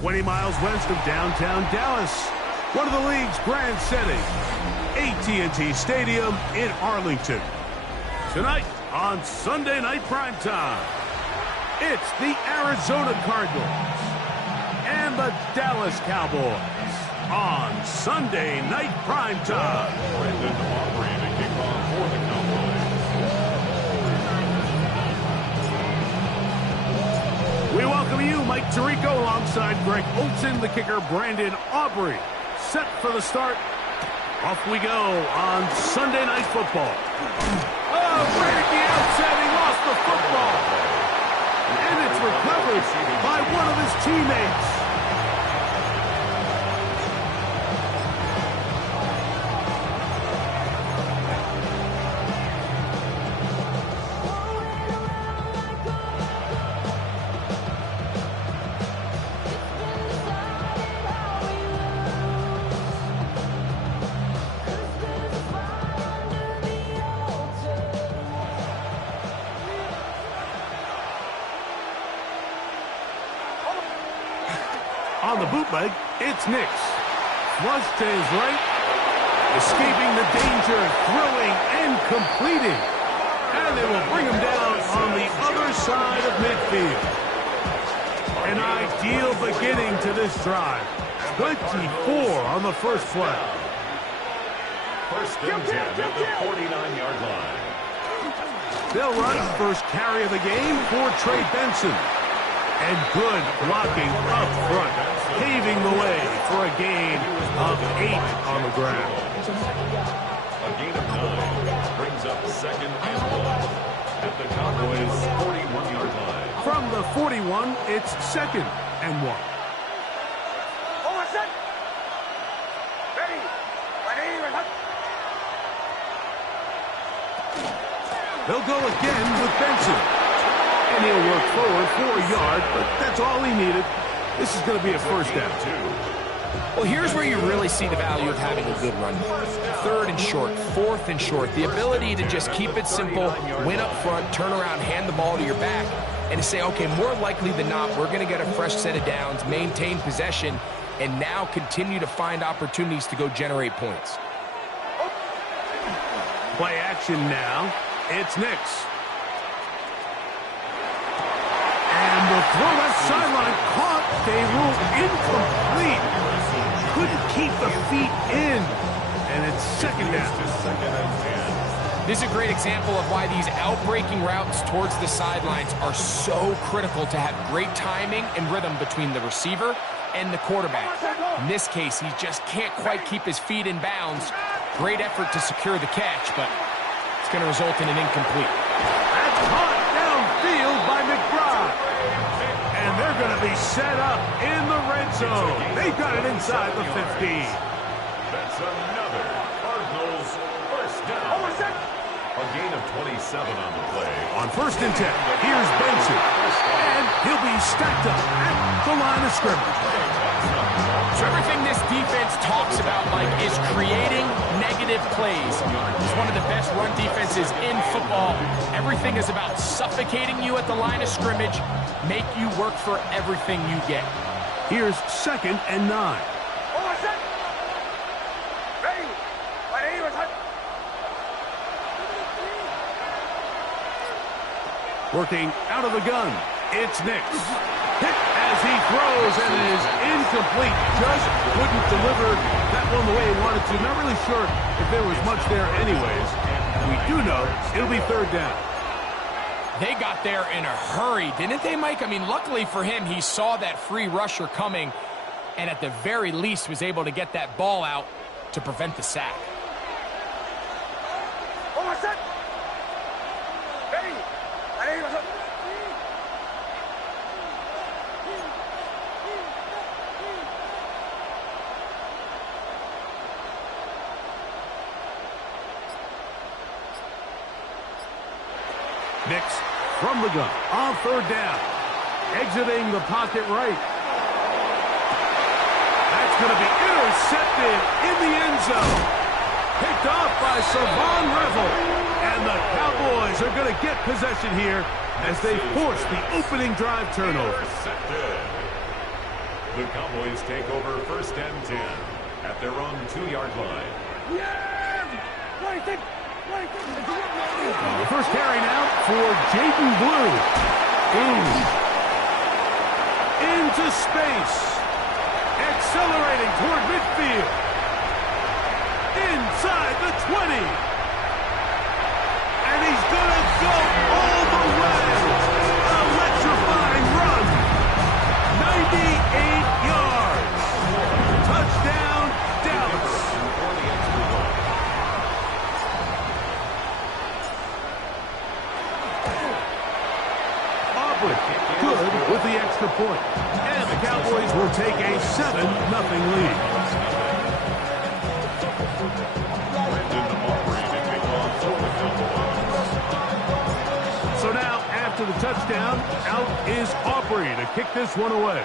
20 miles west of downtown Dallas, one of the league's grand settings, AT&T Stadium in Arlington. Tonight on Sunday Night Primetime, it's the Arizona Cardinals and the Dallas Cowboys on Sunday Night Primetime. Brandon Aubrey to kick off for the Cowboys. We welcome you, Mike Tirico, alongside Greg Olson, the kicker, Brandon Aubrey. Set for the start. Off we go on Sunday Night Football. Oh, right at the outset, he lost the football. And it's recovered by one of his teammates. On the bootleg, it's Nix. Flush to his right. Escaping the danger, throwing and completing. And they will bring him down on the other side of midfield. An ideal beginning to this drive. 24 on the first play. First and 10 at the 49-yard line. They'll run first carry of the game for Trey Benson. And good blocking up front, paving the way for a gain of 8 on the ground. A gain of 9 brings up second and 1 at the Cowboys' 41-yard line. From the 41, it's second and 1. They'll go again with Benson. And he'll work forward for a yard, but that's all he needed. This is going to be a first down. Well, here's where you really see the value of having a good run. Third and short, fourth and short. The ability to just keep it simple, win up front, turn around, hand the ball to your back, and to say, okay, more likely than not, we're going to get a fresh set of downs, maintain possession, and now continue to find opportunities to go generate points. Play action now. It's Nix. And the throw left sideline caught. They rule incomplete. Couldn't keep the feet in. And it's second down. This is a great example of why these outbreaking routes towards the sidelines are so critical to have great timing and rhythm between the receiver and the quarterback. In this case, he just can't quite keep his feet in bounds. Great effort to secure the catch, but it's going to result in an incomplete. That's caught downfield by McBride. And they're going to be set up in the red zone. They've got it inside the 15. That's another Cardinals first down. A gain of 27 on the play. On first and 10, here's Benson. And he'll be stacked up at the line of scrimmage. So everything this defense talks about, Mike, is creating negative plays. It's one of the best run defenses in football. Everything is about suffocating you at the line of scrimmage, make you work for everything you get. Here's second and 9. Working out of the gun, it's Nix. Hit as he throws, and it is incomplete. Just couldn't deliver that one the way he wanted to. Not really sure if there was much there anyways. We do know it'll be third down. They got there in a hurry, didn't they, Mike? I mean, luckily for him, he saw that free rusher coming, and at the very least was able to get that ball out to prevent the sack. Nix from the gun on third down. Exiting the pocket right. That's going to be intercepted in the end zone. Picked off by Savon Revel. And the Cowboys are going to get possession here as they force the opening drive turnover. The Cowboys take over 1st and 10 at their own 2-yard line. The first carry now for Jaden Blue. Into space. Accelerating toward midfield. Inside the 20. And he's going to go all the way. Electrifying run. 98 yards. Touchdown, Dallas. Good with the extra point. And the Cowboys will take a 7-0 lead. So now, after the touchdown, out is Aubrey to kick this one away.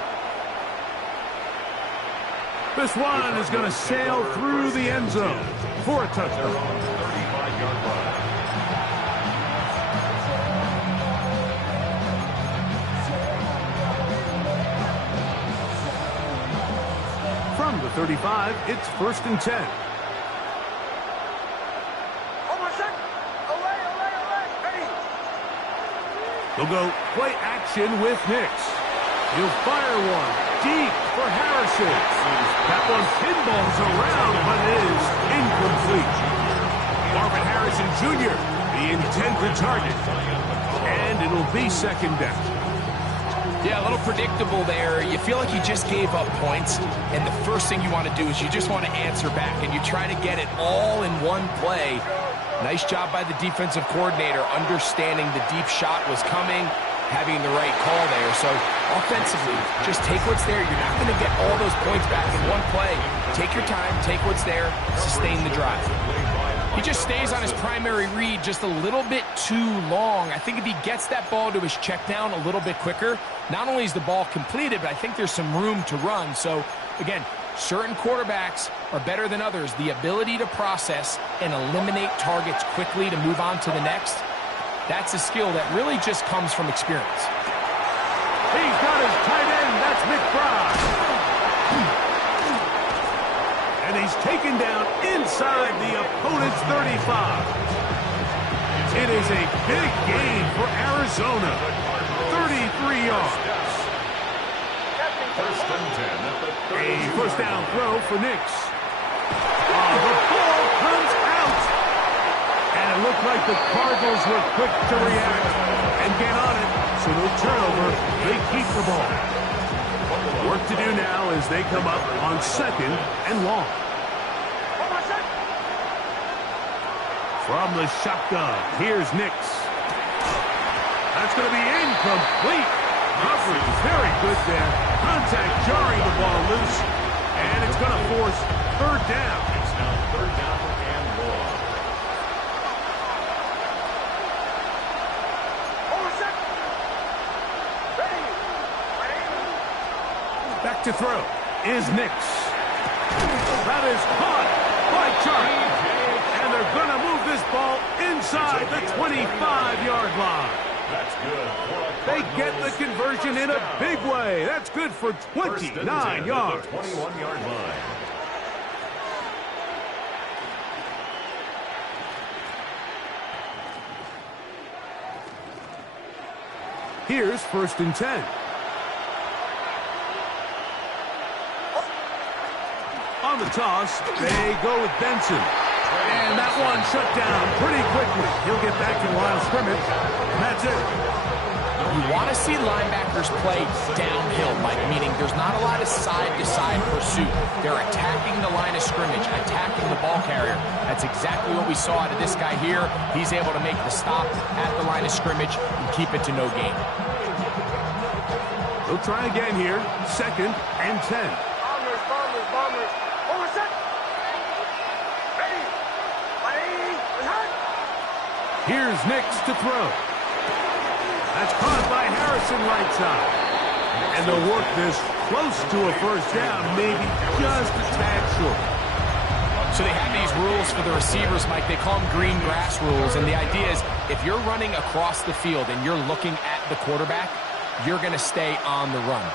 This one is going to sail through the end zone for a touchdown. 35-yard line. From the 35, it's 1st and 10. They'll go play action with Nix. He'll fire one deep for Harrison. That one pinballs around, but it is incomplete. Marvin Harrison Jr., the intended target. And it'll be 2nd down. Yeah, a little predictable there. You feel like you just gave up points, and the first thing you want to do is you just want to answer back, and you try to get it all in one play. Nice job by the defensive coordinator, understanding the deep shot was coming, having the right call there. So offensively, just take what's there. You're not going to get all those points back in one play. Take your time, take what's there, sustain the drive. He just stays on his primary read just a little bit too long. I think if he gets that ball to his check down a little bit quicker, not only is the ball completed, but I think there's some room to run. So, again, certain quarterbacks are better than others. The ability to process and eliminate targets quickly to move on to the next, that's a skill that really just comes from experience. He's got his tight end. That's McBride. And he's taken down inside the opponent's 35. It is a big gain for Arizona. 33 yards. 1st and 10 at the 30. A first down throw for Nix. The ball comes out. And it looked like the Cardinals were quick to react and get on it. So no turnover. They keep the ball. Work to do now as they come up on 2nd and long. From the shotgun, here's Nix. That's going to be incomplete. Coverage very good there. Contact jarring the ball loose. And it's going to force 3rd down. It's now 3rd down and long. Back to throw is Nix. That is caught by Jarring. And they're going to move this ball inside the 25-yard line. That's good. They get the conversion in a big way. That's good for 29 yards. 21-yard line. Here's 1st and 10. On the toss, they go with Benson. And that one shut down pretty quickly. He'll get back to the line of scrimmage. And that's it. You want to see linebackers play downhill, Mike, meaning there's not a lot of side-to-side pursuit. They're attacking the line of scrimmage, attacking the ball carrier. That's exactly what we saw out of this guy here. He's able to make the stop at the line of scrimmage and keep it to no gain. They'll try again here. 2nd and 10. Bombers. Over set. Ready. Here's Nix to throw. That's caught by Harrison right side. And they'll work this close to a 1st down, maybe just a tad short. So they have these rules for the receivers, Mike. They call them green grass rules. And the idea is if you're running across the field and you're looking at the quarterback, you're going to stay on the run.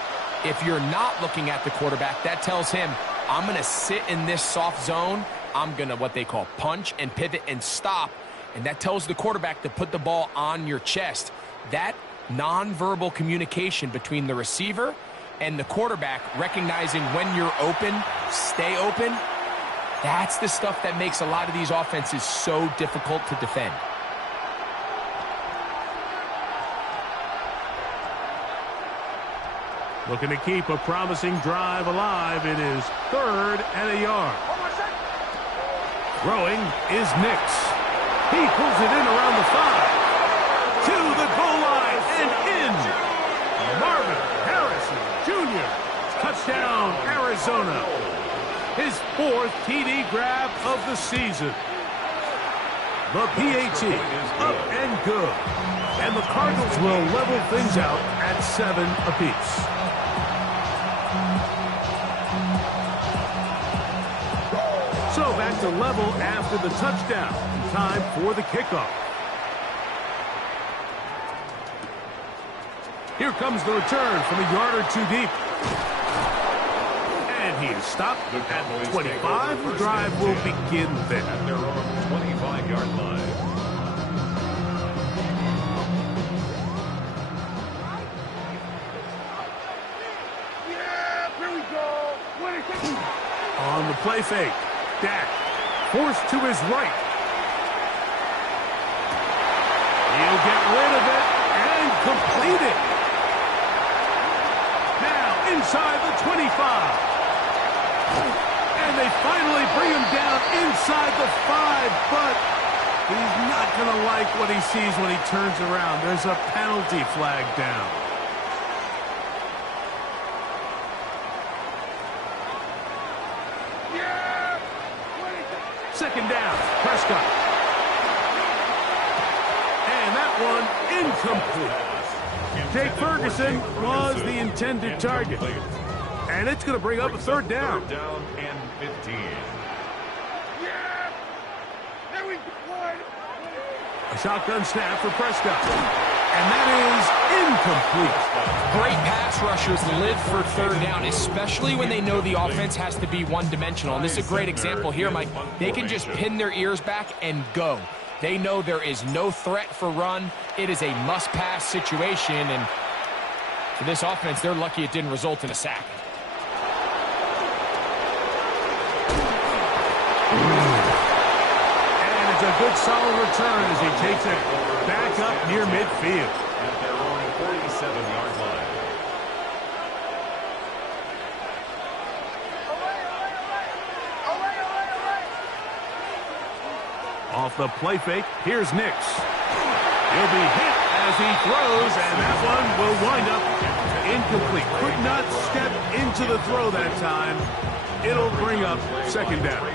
If you're not looking at the quarterback, that tells him, I'm going to sit in this soft zone. I'm going to what they call punch and pivot and stop. And that tells the quarterback to put the ball on your chest. That nonverbal communication between the receiver and the quarterback, recognizing when you're open, stay open, that's the stuff that makes a lot of these offenses so difficult to defend. Looking to keep a promising drive alive. It is 3rd and a yard. Throwing is Nix. He pulls it in around the 5. To the goal line and in. Marvin Harrison Jr. Touchdown, Arizona. His 4th TD grab of the season. The PAT up and good. And the Cardinals will level things out at 7 apiece. So back to level after the touchdown. Time for the kickoff. Here comes the return from a yard or 2 deep. And he is stopped at 25. The drive will begin then. At their own 25-yard line. Yeah, here we go. On the play fake, Dak forced to his right. He'll get rid of it and complete it. Now inside the 25. And they finally bring him down inside the 5, but he's not going to like what he sees when he turns around. There's a penalty flag down. Second down, Prescott. And that one incomplete. Jake Ferguson was the intended target. And it's going to bring up a 3rd down. 3rd down and 15. Yeah! There we go. A shotgun snap for Prescott. And that is incomplete. Great pass rushers live for 3rd down, especially when they know the offense has to be one-dimensional. And this is a great example here, Mike. They can just pin their ears back and go. They know there is no threat for run. It is a must-pass situation. And for this offense, they're lucky it didn't result in a sack. And it's a good solid return as he takes it back up near midfield. At their own 47-yard line. Off the play fake, here's Nix. He'll be hit as he throws, and that one will wind up incomplete. Could not step into the throw that time. It'll bring up 2nd down.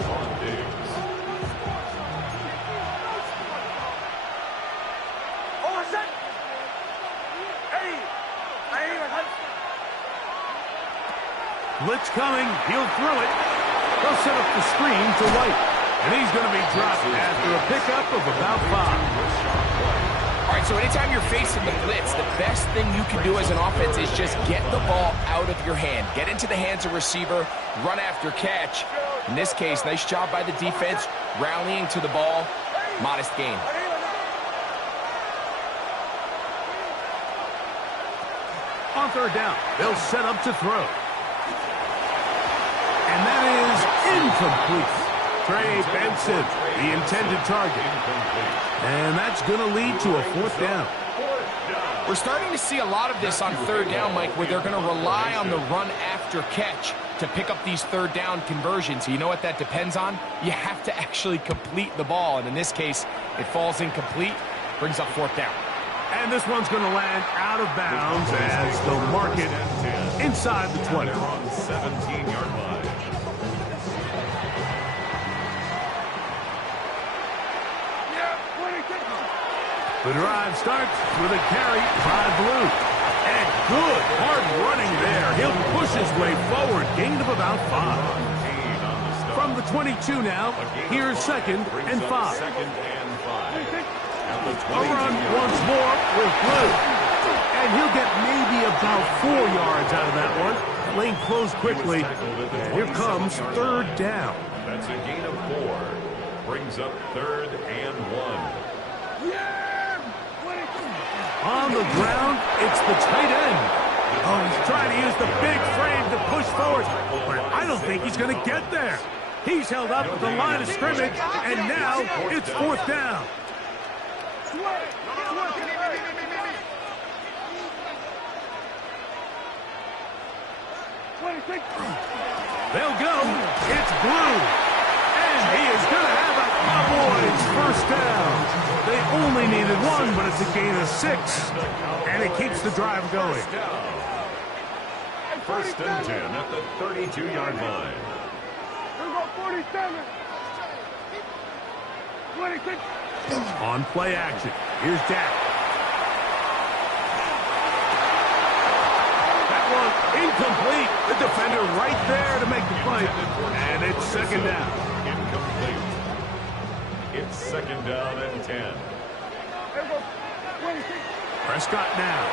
Blitz coming, he'll throw it. They'll set up the screen to White. And he's going to be dropped after a pickup of about 5. All right, so anytime you're facing the blitz, the best thing you can do as an offense is just get the ball out of your hand. Get into the hands of receiver, run after catch. In this case, nice job by the defense, rallying to the ball. Modest gain. On 3rd down, they'll set up to throw. And that is incomplete. Trey Benson, the intended target. And that's going to lead to a 4th down. We're starting to see a lot of this on 3rd down, Mike, where they're going to rely on the run after catch to pick up these 3rd down conversions. You know what that depends on? You have to actually complete the ball. And in this case, it falls incomplete, brings up 4th down. And this one's going to land out of bounds as they'll mark it inside the 20. 17-yard line. The drive starts with a carry by Blue. And good hard running there. He'll push his way forward. Gain of about 5. From the 22 now, here's 2nd and 5. Second and 5. A run once more with Blue. And he'll get maybe about 4 yards out of that one. Lane closed quickly. And here comes third down. That's a gain of 4. Brings up 3rd and 1. On the ground, it's the tight end. Oh, he's trying to use the big frame to push forward. But I don't think he's going to get there. He's held up at the line of scrimmage, and now it's 4th down. They'll go. It's Blue. And he is going to have a Cowboys first down. They only needed 1, but it's a gain of 6. And it keeps the drive going. 1st and 10 at the 32-yard line. 47. 26. On play action. Here's Dak. That one incomplete. The defender right there to make the play. And it's 2nd down. Incomplete. It's 2nd down and 10. Prescott now.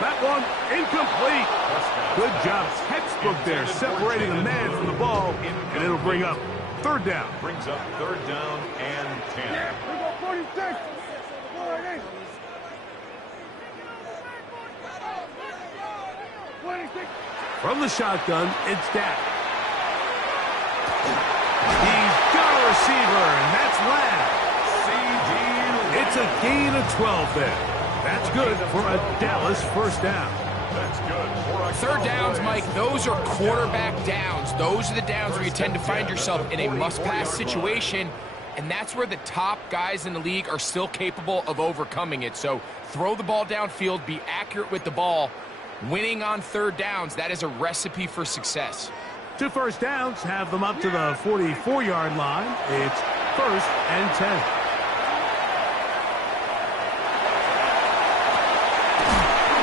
That one incomplete. Good job. Textbook there, separating the man from the ball. And it'll bring up 3rd down. Brings up 3rd down and 10. 46. From the shotgun, it's Dak. He's got a receiver, and that's Lamb. It's a gain of 12 there. That's good for a Dallas first down. That's good for a 3rd downs, Mike, those are quarterback downs. Those are the downs where you tend to find yourself in a must-pass situation, and that's where the top guys in the league are still capable of overcoming it. So throw the ball downfield, be accurate with the ball. Winning on 3rd downs, that is a recipe for success. 2 first downs have them up to the 44-yard line. It's 1st and 10.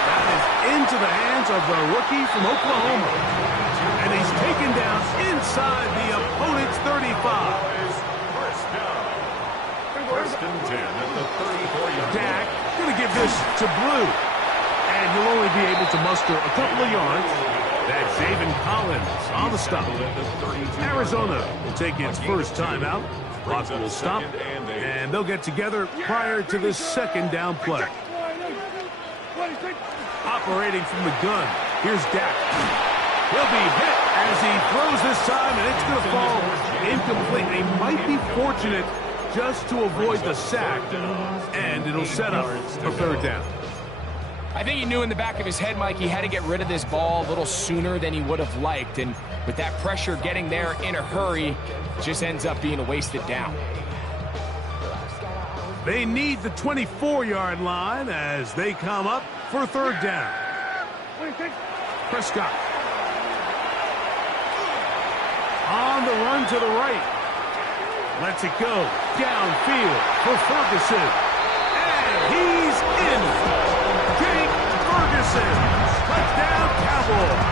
That is into the hands of the rookie from Oklahoma. And he's taken down inside the opponent's 35. first down. 1st and 10 at the 34-yard line. Dak going to give this to Blue. And he'll only be able to muster a couple of yards. That's David Collins on the stop. Arizona will take its first timeout. Clock will stop, and they'll get together prior to the 2nd down play. Operating from the gun, here's Dak. He'll be hit as he throws this time, and it's going to fall incomplete. They might be fortunate just to avoid the sack, and it'll set up a 3rd down. I think he knew in the back of his head, Mike, he had to get rid of this ball a little sooner than he would have liked. And with that pressure getting there in a hurry, just ends up being a wasted down. They need the 24-yard line as they come up for 3rd down. Prescott. On the run to the right. Lets it go downfield for Ferguson. And he's in. Ferguson, touchdown Cowboys.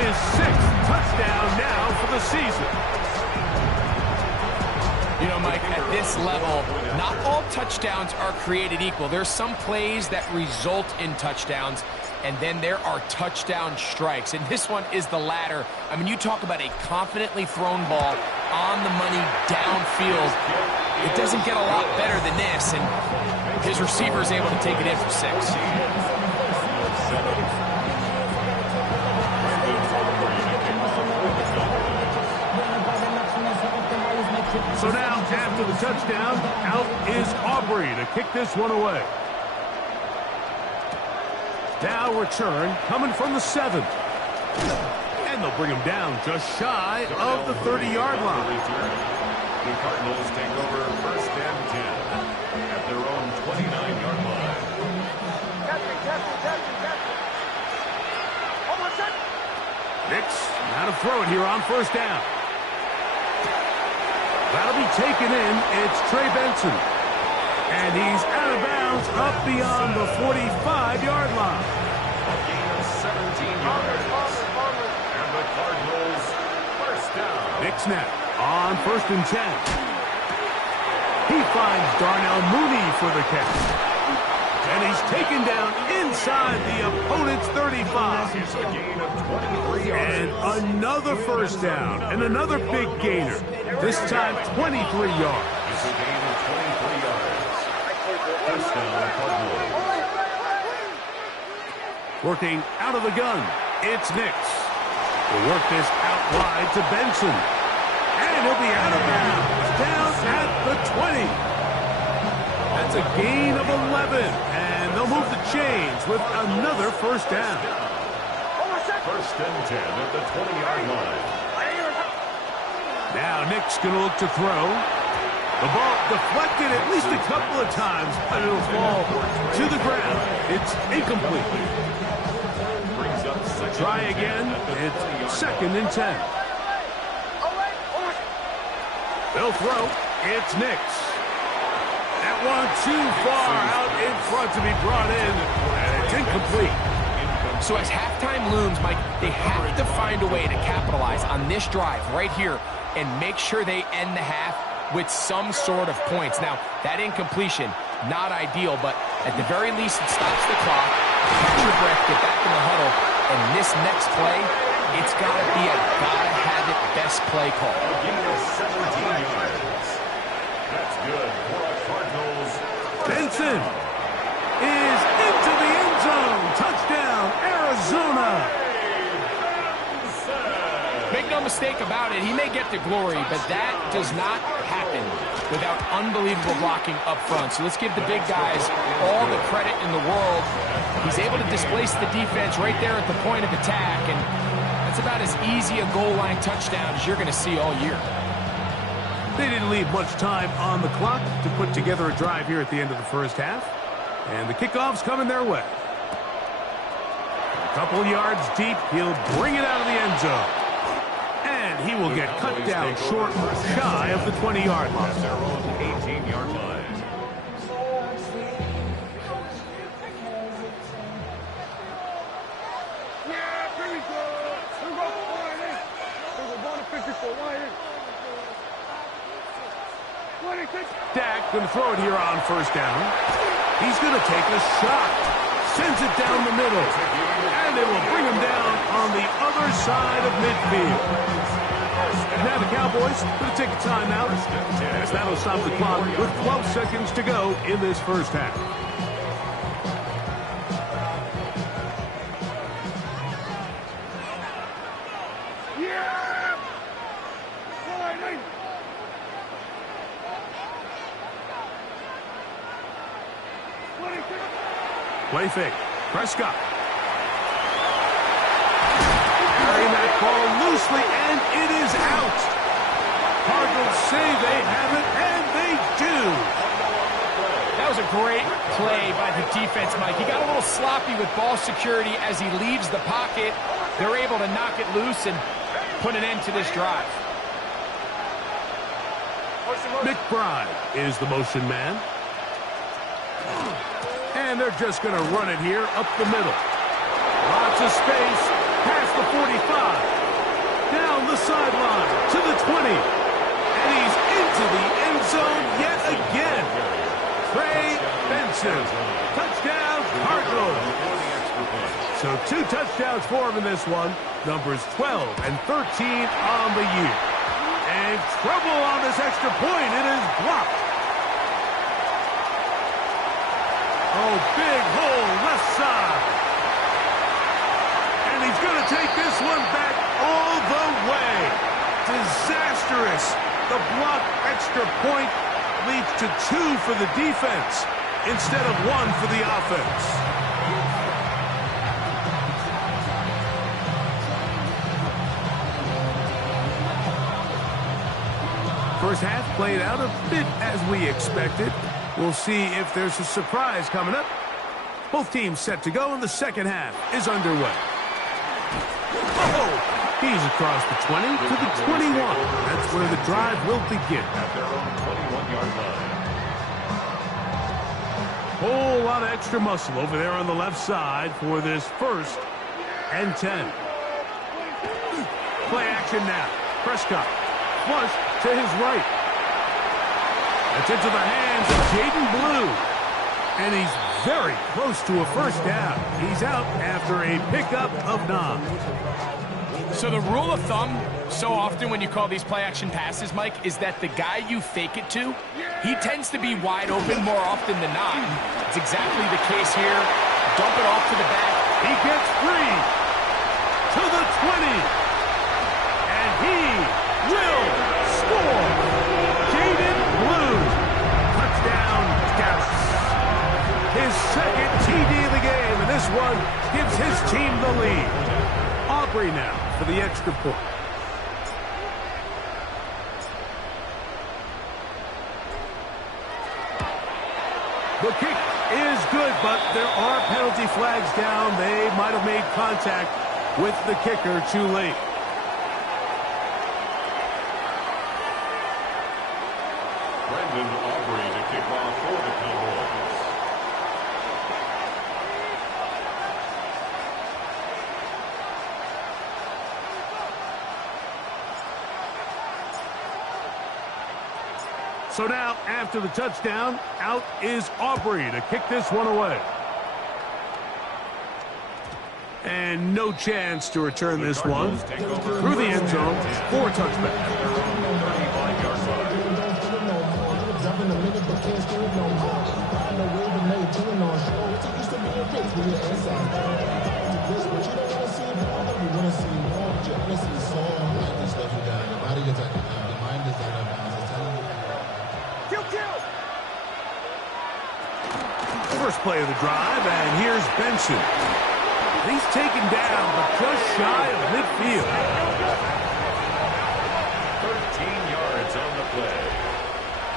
His 6th touchdown now for the season. You know, Mike, at this level, not all touchdowns are created equal. There's some plays that result in touchdowns, and then there are touchdown strikes. And this one is the latter. I mean, you talk about a confidently thrown ball on the money downfield. It doesn't get a lot better than this, and his receiver is able to take it in for 6. So now, after the touchdown, out is Aubrey to kick this one away. Now return coming from the 7. And they'll bring him down just shy of the 30-yard line. The Cardinals take over 1st and 10 at their own 29-yard line. Nix, now to throw it here on 1st down. That'll be taken in. It's Trey Benson. And he's out of bounds up beyond the 45-yard line. A gain of 17 yards. And the Cardinals first down. Nix now on 1st and 10. He finds Darnell Mooney for the catch. And he's taken down inside the opponent's 35. It's a gain of 23 yards. And another first down and another big gainer. This time 23 yards. It's a gain of 23 yards. First down, Cardinals. Working out of the gun, it's Nix. Will work this out wide to Benson. And he'll be out of bounds, down at the 20. That's a gain of 11, and they'll move the chains with another first down. First and 10 at the 20-yard line. Now Nick's going to look to throw. The ball deflected at least a couple of times, but it'll fall to the ground. It's incomplete. Brings up second. Try again. It's second and 10. They'll throw. It's Nix. That one too far out in front to be brought in, and it's incomplete. So as halftime looms, Mike, they have to find a way to capitalize on this drive right here and make sure they end the half with some sort of points. Now, that incompletion, not ideal, but at the very least, it stops the clock. Catch your breath, get back in the huddle, and this next play, it's got to be a gotta-have-it best play call. A gain of 17 yards. That's good for the Cardinals. Benson is into the end zone. Touchdown, Arizona. Make no mistake about it, he may get to glory, but that does not happen without unbelievable blocking up front. So let's give the big guys all the credit in the world. He's able to displace the defense right there at the point of attack, and that's about as easy a goal line touchdown as you're going to see all year. They didn't leave much time on the clock to put together a drive here at the end of the first half. And the kickoff's coming their way. A couple yards deep, he'll bring it out of the end zone. And he will get cut down short, shy of the 20-yard line. At their own 18-yard line. Yeah, pretty good. We're going for line in. We're going to 54 line in. 26. Dak going to throw it here on first down. He's going to take a shot. Sends it down the middle. And they will bring him down on the other side of midfield. Now the Cowboys going to take a timeout, as that'll stop the clock with 12 seconds to go in this first half. Yeah! Line in. Play fake. Prescott. Carrying that ball loosely, and it is out. Cardinals say they have it, and they do. That was a great play by the defense, Mike. He got a little sloppy with ball security as he leaves the pocket. They're able to knock it loose and put an end to this drive. McBride is the motion man. And they're just going to run it here up the middle. Lots of space past the 45. Down the sideline to the 20. And he's into the end zone yet again. Trey Benson. Touchdown, Cardinals. So 2 touchdowns for him in this one. Numbers 12 and 13 on the year. And trouble on this extra point. It is blocked. Oh, big hole left side. And he's going to take this one back all the way. Disastrous. The blocked extra point leads to 2 for the defense instead of 1 for the offense. First half played out a bit as we expected. We'll see if there's a surprise coming up. Both teams set to go, and the second half is underway. Oh, he's across the 20 to the 21. That's where the drive will begin. At their own 21-yard line. Whole lot of extra muscle over there on the left side for this first and 10. Play action now. Prescott flush to his right. It's into the hands of Jaden Blue. And he's very close to a first down. He's out after a pickup of 9. So the rule of thumb, so often when you call these play-action passes, Mike, is that the guy you fake it to, he tends to be wide open more often than not. It's exactly the case here. Dump it off to the back. He gets free to the 20. And he will score. Jaden Blue. Touchdown, Dallas. His second TD of the game, and this one gives his team the lead. Aubrey now for the extra point. The kick is good, but there are penalty flags down. They might have made contact with the kicker too late. Brandon Aubrey to kick off for the Cowboys. So now, after the touchdown, out is Aubrey to kick this one away. And no chance to return this one through the end zone for a touchback. First play of the drive, and here's Benson. He's taken down, but just shy of midfield. 13 yards on the play.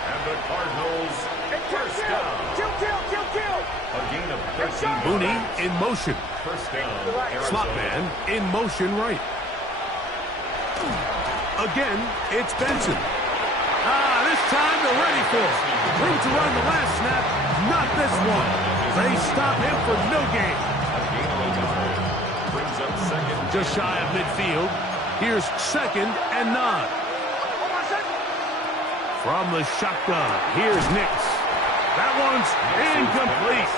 And the Cardinals first down. Kill. A gain of 13. Mooney in motion. First down. Slot man in motion right. Again, it's Benson. This time they're ready for it. Room to run the last snap. Not this one. They stop him for no gain. Brings up second. Just shy of midfield. Here's 2nd and 9. From the shotgun, here's Nix. That one's incomplete.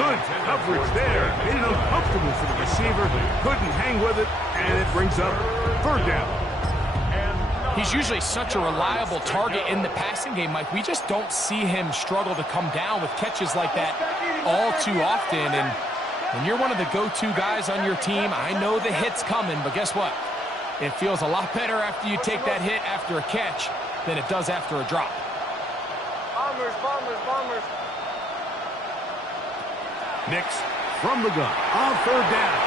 Good coverage there. Made it uncomfortable for the receiver. Couldn't hang with it, and it brings up 3rd down. He's usually such a reliable target in the passing game, Mike. We just don't see him struggle to come down with catches like that all too often. And when you're one of the go-to guys on your team, I know the hit's coming, but guess what? It feels a lot better after you take that hit after a catch than it does after a drop. Bombers. Nix from the gun on 3rd down.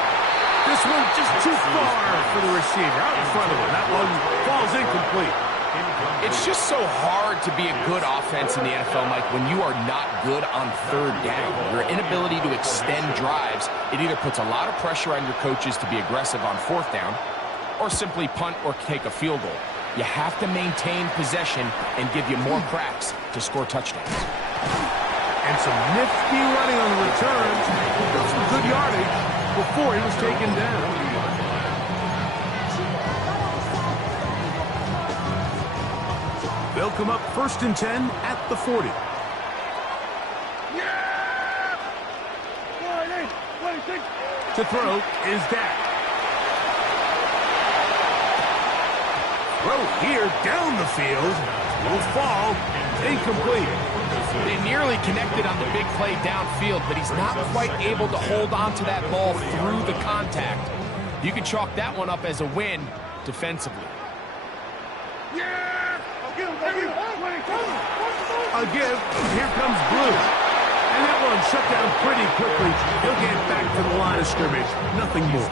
This one just too far for the receiver. Out in front of him. That one falls incomplete. It's just so hard to be a good offense in the NFL, Mike, when you are not good on 3rd down. Your inability to extend drives, it either puts a lot of pressure on your coaches to be aggressive on 4th down or simply punt or take a field goal. You have to maintain possession and give you more cracks to score touchdowns. And some nifty running on the return. Got some good yardage before he was taken down. They'll come up 1st and 10 at the 40. To throw is Dak. Throw here down the field. Will fall. Incomplete. They nearly connected on the big play downfield, but he's not quite able to hold on to that ball through the contact. You can chalk that one up as a win defensively. A give. Here comes Blue. And that one shut down pretty quickly. He'll get back to the line of scrimmage. Nothing more.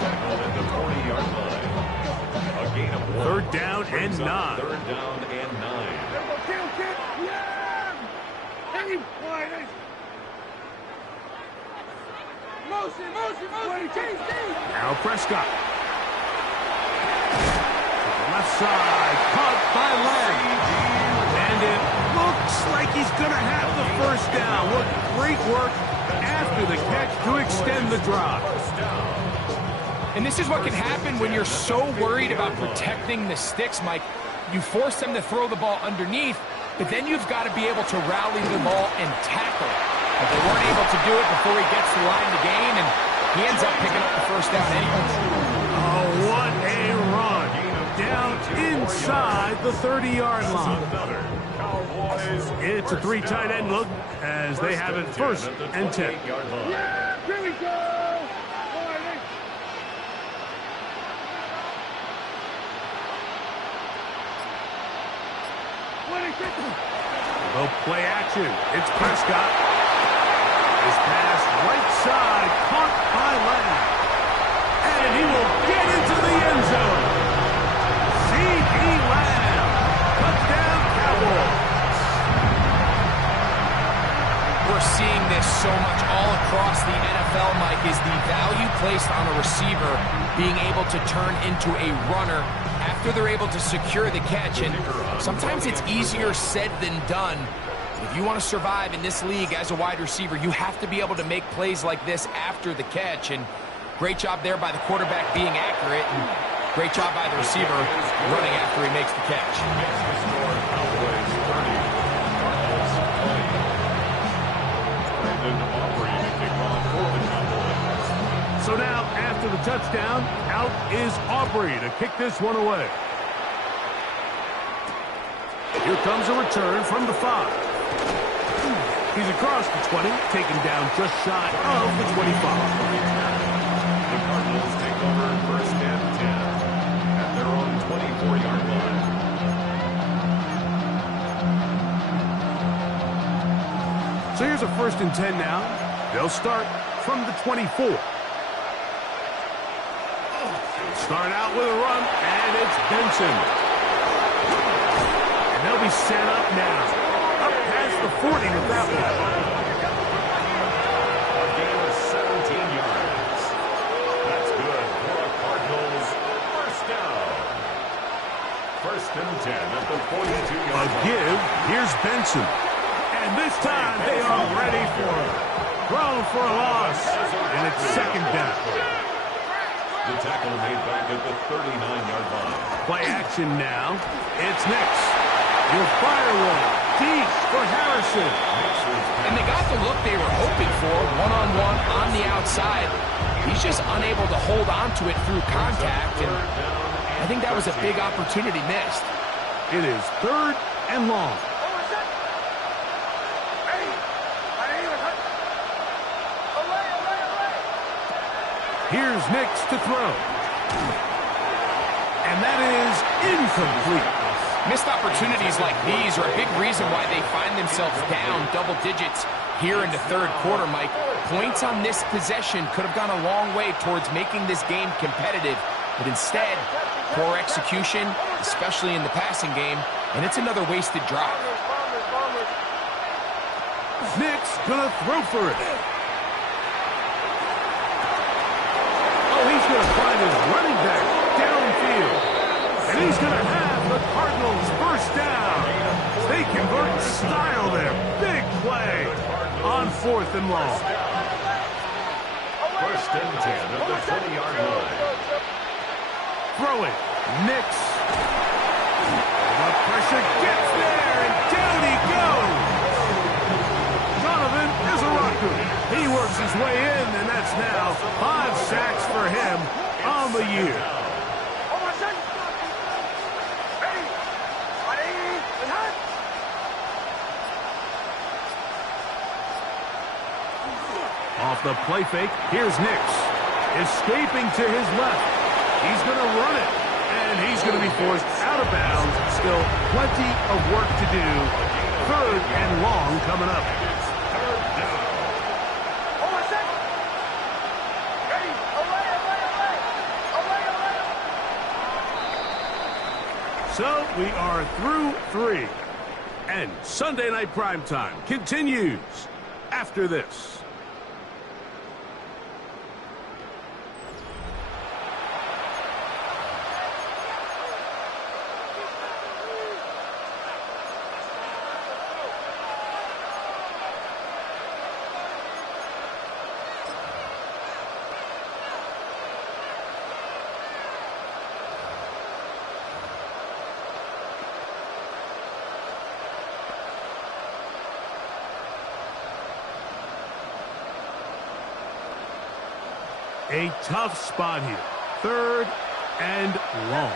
3rd down and 9. 3rd down and 9. Now Prescott. To the left side. Caught by Lamb. And it looks like he's going to have the 1st down. What great work after the catch to extend the drive. And this is what can happen when you're so worried about protecting the sticks, Mike. You force them to throw the ball underneath, but then you've got to be able to rally the ball and tackle it. But they weren't able to do it before he gets the line to gain, and he ends up picking up the first down anyway. Oh, what a run. Down inside the 30-yard line. It's a 3 tight end look as they have it first and 10. Yeah, here we go. They'll play action. It's Prescott. His pass right side, caught by Lamb. And he will get into the end zone. C.D. Lamb. Touchdown, Cowboys. We're seeing this so much all across the NFL, Mike, is the value placed on a receiver being able to turn into a runner after they're able to secure the catch. And sometimes it's easier said than done. If you want to survive in this league as a wide receiver, you have to be able to make plays like this after the catch. And great job there by the quarterback being accurate. And great job by the receiver running after he makes the catch. So now, after the touchdown, out is Aubrey to kick this one away. Here comes a return from the 5. He's across the 20, taken down just shy of the 25. The Cardinals take over first and 10 at their own 24-yard line. So here's a first and 10 now. They'll start from the 24. Start out with a run, and it's Benson. And they'll be set up now. Up past the 40 with that one. A gain of 17 yards. That's good for a Cardinals first down. First and 10 at the 42-yard line. A give. Here's Benson. And this time they are ready for it. Thrown for a loss. And it's second down. The tackle made back at the 39-yard line. Play action now. It's Nix. He'll fire one. Deep for Harrison. And they got the look they were hoping for, one-on-one on the outside. He's just unable to hold on to it through contact, and I think that was a big opportunity missed. It is 3rd and long. Here's Nix to throw. And that is incomplete. Missed opportunities like these are a big reason why they find themselves down double digits here in the third quarter, Mike. Points on this possession could have gone a long way towards making this game competitive, but instead, poor execution, especially in the passing game, and it's another wasted drive. Nix gonna throw for it. Oh, he's gonna find his running back downfield. And he's gonna have the Cardinals first down. They convert in style there. Big play on 4th and long. First and 10 at the 20-yard line. Throwing. Nix. The pressure gets there, and down he goes. Donovan Izaraku. He works his way in, and that's now 5 sacks for him on the year. Off the play fake, here's Nix. Escaping to his left. He's going to run it, and he's going to be forced out of bounds. Still plenty of work to do. 3rd and long coming up. So we are through 3. And Sunday Night Primetime continues after this. A tough spot here. 3rd and long.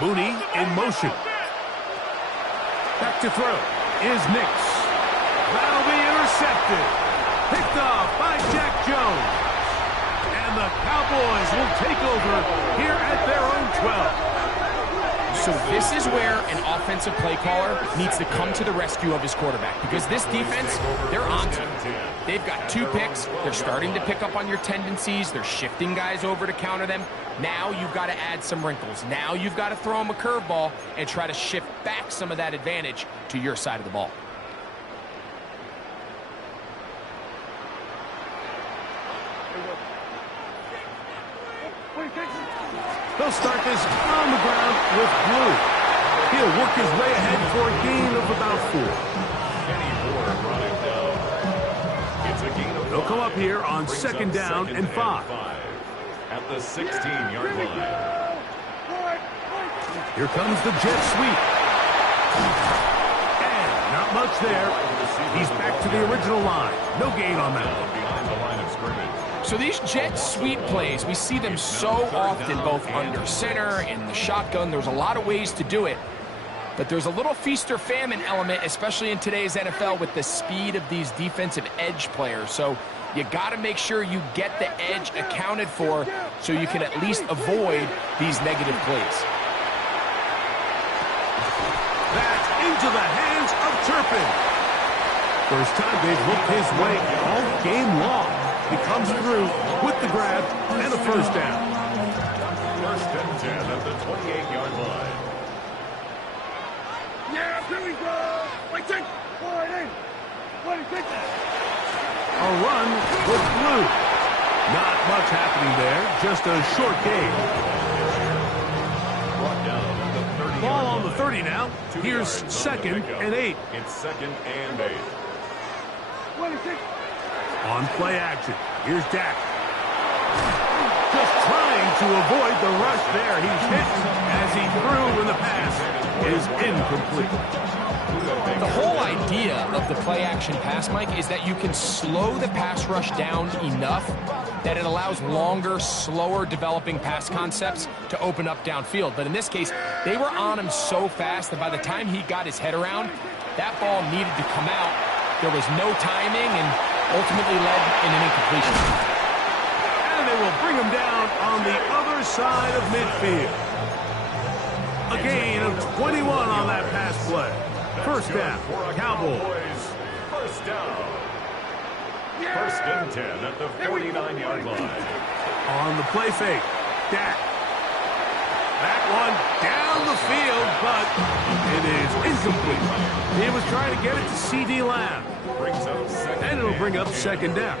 Mooney in motion. Back to throw is Nix. That'll be intercepted. Picked off by Jack Jones. And the Cowboys will take over here at their own 12. So this is where an offensive play caller needs to come to the rescue of his quarterback, because this defense, they're on to him. They've got 2 picks. They're starting to pick up on your tendencies. They're shifting guys over to counter them. Now you've got to add some wrinkles. Now you've got to throw them a curveball and try to shift back some of that advantage to your side of the ball. They'll start this on the ground with Blue. He'll work his way ahead for a gain of about 4. It's a gain of 5. They'll come up here on 2nd down and 5. At the 16-yard line. Here comes the jet sweep. And not much there. He's back to the original line. No gain on that. Behind the line of scrimmage. So these jet sweep plays, we see them so often, both under center, in the shotgun. There's a lot of ways to do it. But there's a little feast or famine element, especially in today's NFL, with the speed of these defensive edge players. So you got to make sure you get the edge accounted for so you can at least avoid these negative plays. That's into the hands of Turpin. First time they've looked his way all game long. He comes through with the grab and a 1st down. 1st and 10 at the 28-yard line. Yeah, here we go. Wait, take. Forward in. What is it? A run with Blue. Not much happening there. Just a short gain. Brought down at the 30-yard Ball on line. the 30 now. Here's 2nd and 8. It's 2nd and 8. What is it? On play action. Here's Dak. Just trying to avoid the rush there. He's hit as he threw, and the pass is incomplete. The whole idea of the play action pass, Mike, is that you can slow the pass rush down enough that it allows longer, slower developing pass concepts to open up downfield. But in this case, they were on him so fast that by the time he got his head around, that ball needed to come out. There was no timing and ultimately led in an incompletion. And they will bring him down on the other side of midfield. A gain of 21 on that pass play. 1st down, Cowboys. 1st down. 1st and 10 at the 49-yard line. On the play fake, Dak. That one down the field, but it is incomplete. He was trying to get it to C.D. Lamb. Brings up 2nd And it'll bring up 2nd down.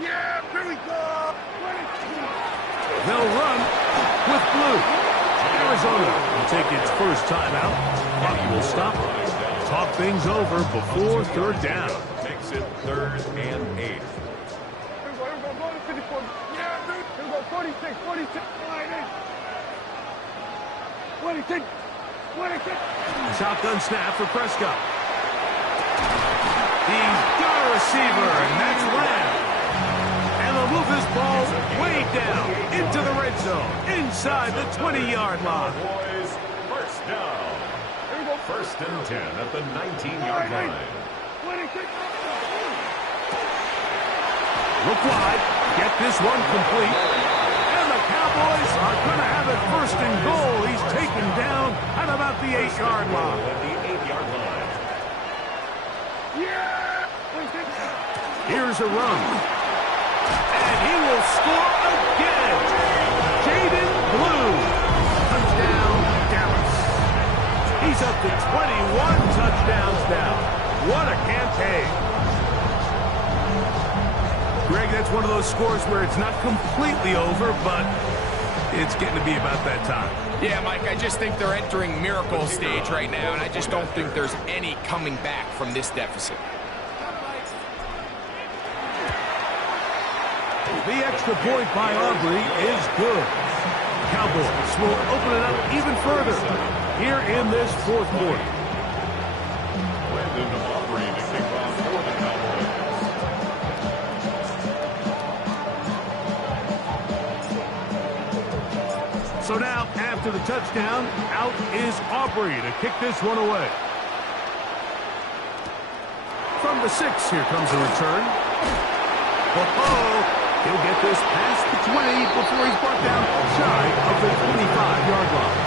Yeah, here we go. They'll run with Blue. Arizona will take its first timeout. Clock will stop. Talk things over before 3rd down. Makes it 3rd and 8. Here we go, go to 54. Yeah, dude. Here we go, 46, 46. Line in. 26, 26. Shotgun snap for Prescott. He's got a receiver, and that's Lamb. And they'll move this ball way down into the red zone, inside the 20-yard line. Boys, 1st down. Here we go. 1st and 10 at the 19-yard line. 26. Look wide, get this one complete. And the Cowboys are going to have it 1st and goal. He's taken down at about the 8-yard line. At the 8-yard line. Yeah. 26. Here's a run. And he will score again. Jaden Blue. Touchdown, Dallas. He's up to 21 touchdowns now. What a campaign. Greg, that's one of those scores where it's not completely over, but it's getting to be about that time. Yeah, Mike, I just think they're entering miracle stage right now, and I just don't think there's any coming back from this deficit. The extra point by Aubrey is good. Cowboys will open it up even further here in this 4th quarter. So now, after the touchdown, out is Aubrey to kick this one away. From the 6, here comes a return. He'll get this past the 20 before he's brought down shy of the 25-yard line.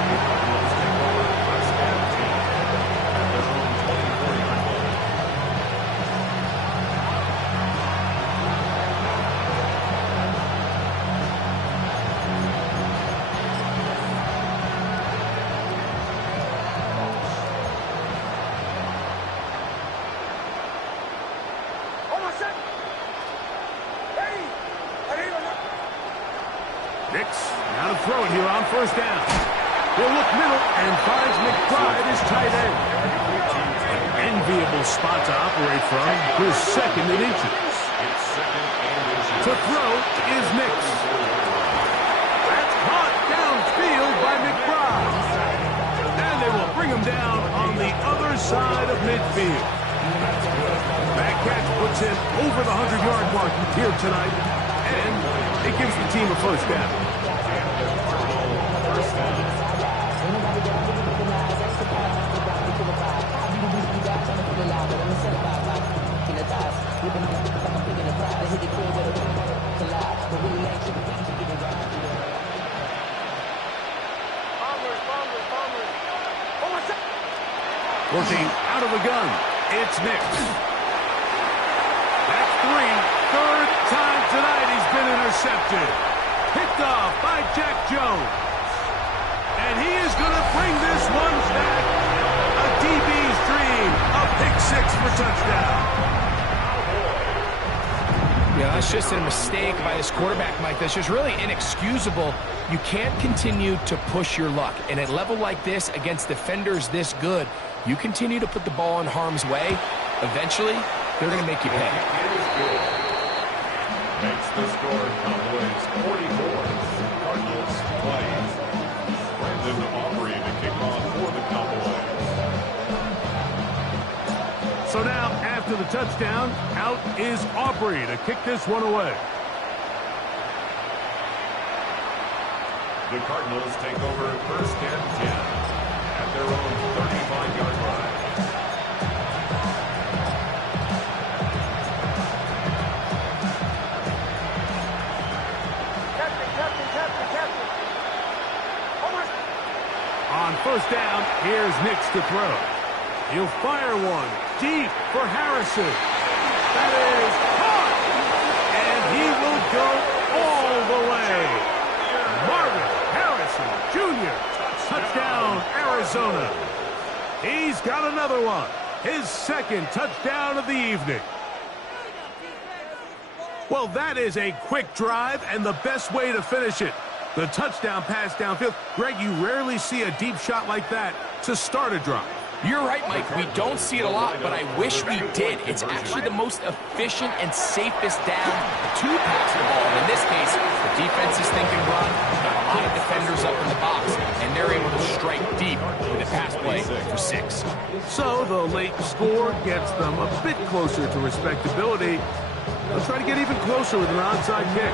Now to throw it here on first down. He'll look middle and finds McBride, his tight end. An enviable spot to operate from. His second in inches. To throw is Nix. That's caught downfield by McBride. And they will bring him down on the other side of midfield. That catch puts him over the 100-yard mark here tonight. And it gives the team a first down. Working out of the gun, it's Nix. That's 3. Third time tonight he's been intercepted. Picked off by Jack Jones. And he is going to bring this one back. A DB's dream. A pick 6 for touchdown. Yeah, that's just a mistake by this quarterback, Mike. That's just really inexcusable. You can't continue to push your luck. And at a level like this, against defenders this good, you continue to put the ball in harm's way, eventually, they're going to make you pay. Makes the score Cowboys 44. Cardinals 20. Brandon Aubrey to kick off for the Cowboys. So now, after the touchdown, out is Aubrey to kick this one away. The Cardinals take over first and 10 at their own 35-yard line. On first down, here's Nix to throw. He'll fire one deep for Harrison. That is caught! And he will go all the way. Marvin Harrison Jr. Touchdown, Arizona. He's got another one. His second touchdown of the evening. Well, that is a quick drive and the best way to finish it. The touchdown pass downfield. Greg, you rarely see a deep shot like that to start a drive. You're right, Mike. We don't see it a lot, but I wish we did. It's actually the most efficient and safest down to pass the ball. In this case, the defense is thinking run, got a lot of defenders up in the box, and they're able to strike deep with a pass play for 6. So the late score gets them a bit closer to respectability. They'll try to get even closer with an onside kick.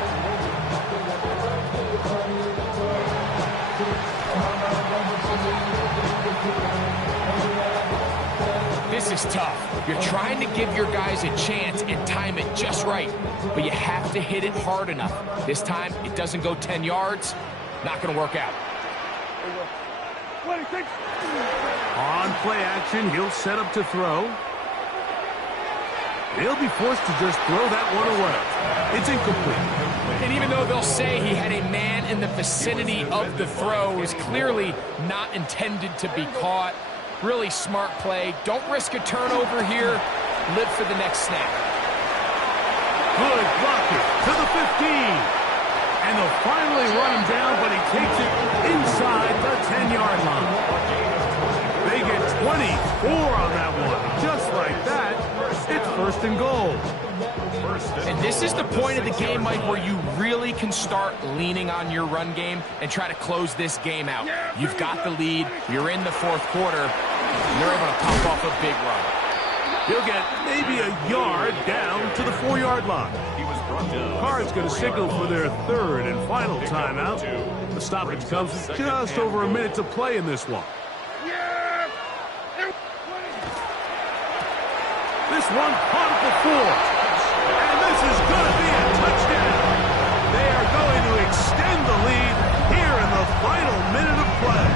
This is tough. You're trying to give your guys a chance and time it just right, but you have to hit it hard enough. This time, it doesn't go 10 yards. Not going to work out. On play action, he'll set up to throw. He'll be forced to just throw that one away. It's incomplete. And even though they'll say he had a man in the vicinity of the throw, it was clearly not intended to be caught. Really smart play. Don't risk a turnover here. Live for the next snap. Good blocking to the 15. And they'll finally run him down, but he takes it inside the 10-yard line. They get 24 on that one. Just like that, it's first and goal. And this is the point of the game, Mike, where you really can start leaning on your run game and try to close this game out. You've got the lead. You're in the fourth quarter. And they're able to pop off a big run. He'll get maybe a yard down to the 4-yard line. Card's going to signal for their third and final timeout. The stoppage comes with just over a minute to play in this one. This one caught at the 4. And this is going to be a touchdown. They are going to extend the lead here in the final minute of play.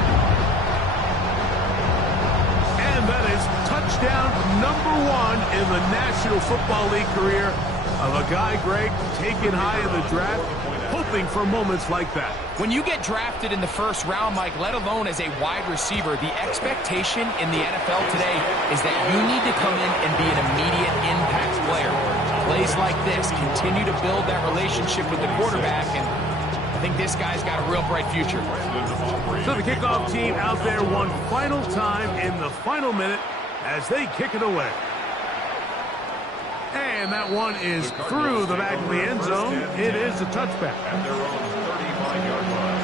And that is touchdown number 1 in the National Football League career of a guy, Greg, taken high in the draft, hoping for moments like that. When you get drafted in the first round, Mike, let alone as a wide receiver, the expectation in the NFL today is that you need to come in and be an immediate impact player. Plays like this continue to build that relationship with the quarterback, and I think this guy's got a real bright future. So the kickoff team out there one final time in the final minute as they kick it away. And that one is through the back of the end zone. It is a touchback. At their own 35-yard line.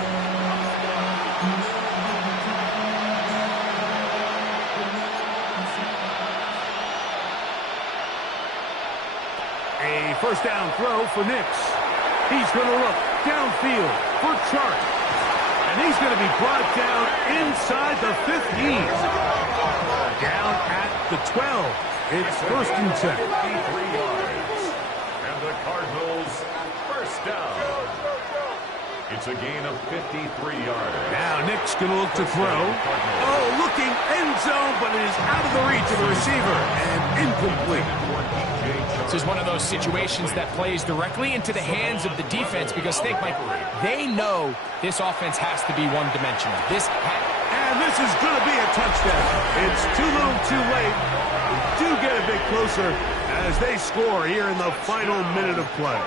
A first down throw for Nix. He's going to look downfield for Chark. And he's going to be brought down inside the 15. Down at the 12. It's first and 10. 53 yards. And the Cardinals first down. It's a gain of 53 yards. Now Nick's going to look to throw. Oh, looking end zone, but it is out of the reach of the receiver and incomplete. This is one of those situations that plays directly into the hands of the defense because, think, Mike, they know this offense has to be one-dimensional. And this is going to be a touchdown. It's too little too late. They do get a bit closer as they score here in the final minute of play.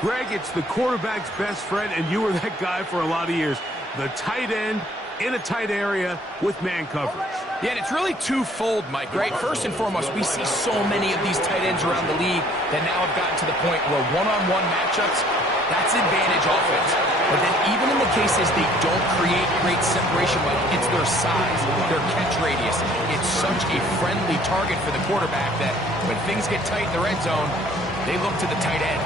Greg, it's the quarterback's best friend, and you were that guy for a lot of years. The tight end in a tight area with man coverage. Yeah, and it's really twofold, Mike, right? First and foremost, we see so many of these tight ends around the league that now have gotten to the point where one-on-one matchups, that's advantage offense. But then even in the cases they don't create great separation, Mike, it's their size, their catch radius. It's such a friendly target for the quarterback that when things get tight in the red zone, they look to the tight end.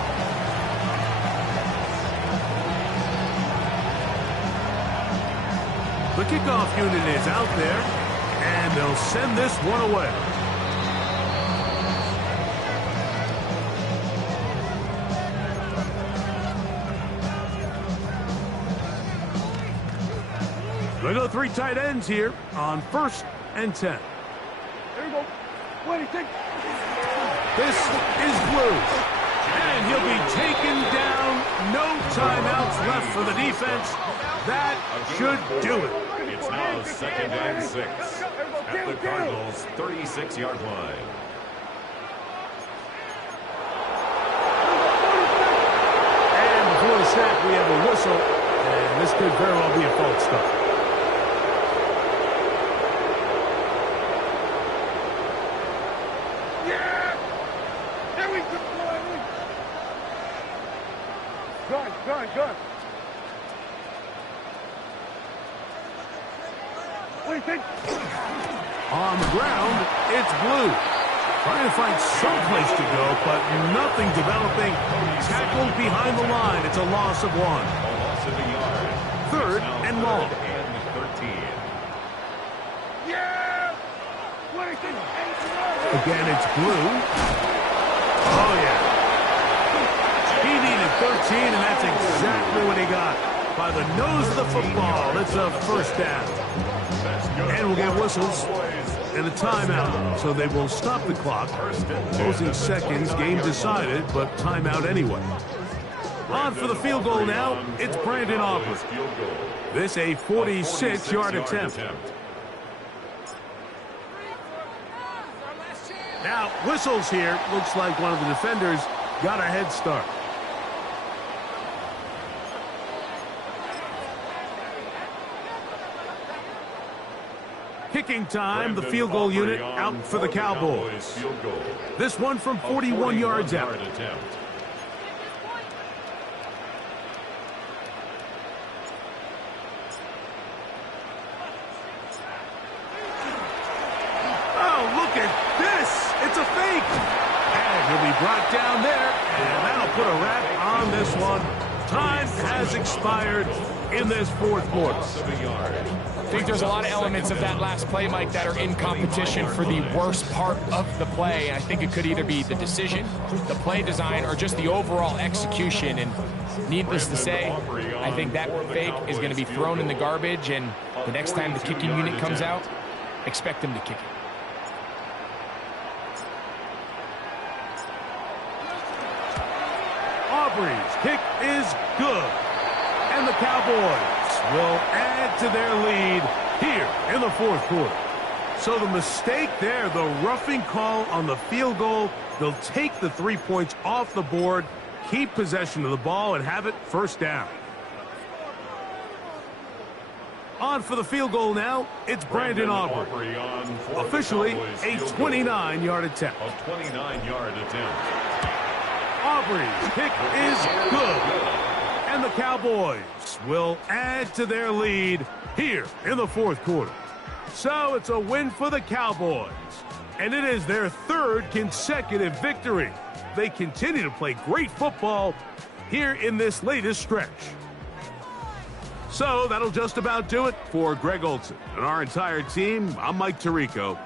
The kickoff unit is out there, and they'll send this one away. They go 3 tight ends here on first and 10. Here we go. Wait, take. This is Blue. And he'll be taken down. No timeouts left for the defense. That should do it. It's now second and 6 at the Cardinals' 36-yard line. And before the snap, we have a whistle. And this could very well be a false start. Gun. Wait, take. On the ground, it's Blue. Trying to find some place to go, but nothing developing. Tackled behind the line. It's a loss of 1. A loss of a yard. Third and long. And 13. Yeah! Wait, take. Again, it's Blue. Oh, yeah. He needed 13, and that's exactly what he got. By the nose of the football, it's a first down. And we'll get whistles and a timeout. So they will stop the clock. Closing seconds, game decided, but timeout anyway. On for the field goal now, it's Brandon Aubrey. This a 46-yard attempt. Now, whistles here. Looks like one of the defenders got a head start. Kicking time, the field goal unit out for the Cowboys. This one from 41 yards out. brought down there, and that'll put a wrap on this one. Time has expired in this fourth quarter. I think there's a lot of elements of that last play, Mike, that are in competition for the worst part of the play. I think it could either be the decision, the play design, or just the overall execution. And needless to say, I think that fake is going to be thrown in the garbage, and the next time the kicking unit comes out, expect them to kick it. Aubrey's kick is good. And the Cowboys will add to their lead here in the fourth quarter. So the mistake there, the roughing call on the field goal, they'll take the 3 points off the board, keep possession of the ball, and have it first down. On for the field goal now, it's Brandon Aubrey. Officially a 29-yard attempt. A 29-yard attempt. Aubrey's kick is good. And the Cowboys will add to their lead here in the fourth quarter. So it's a win for the Cowboys. And it is their third consecutive victory. They continue to play great football here in this latest stretch. So that'll just about do it for Greg Olson and our entire team. I'm Mike Tirico.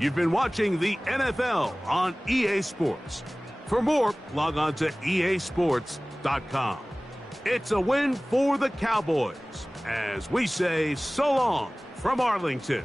You've been watching the NFL on EA Sports. For more, log on to easports.com. It's a win for the Cowboys, as we say so long from Arlington.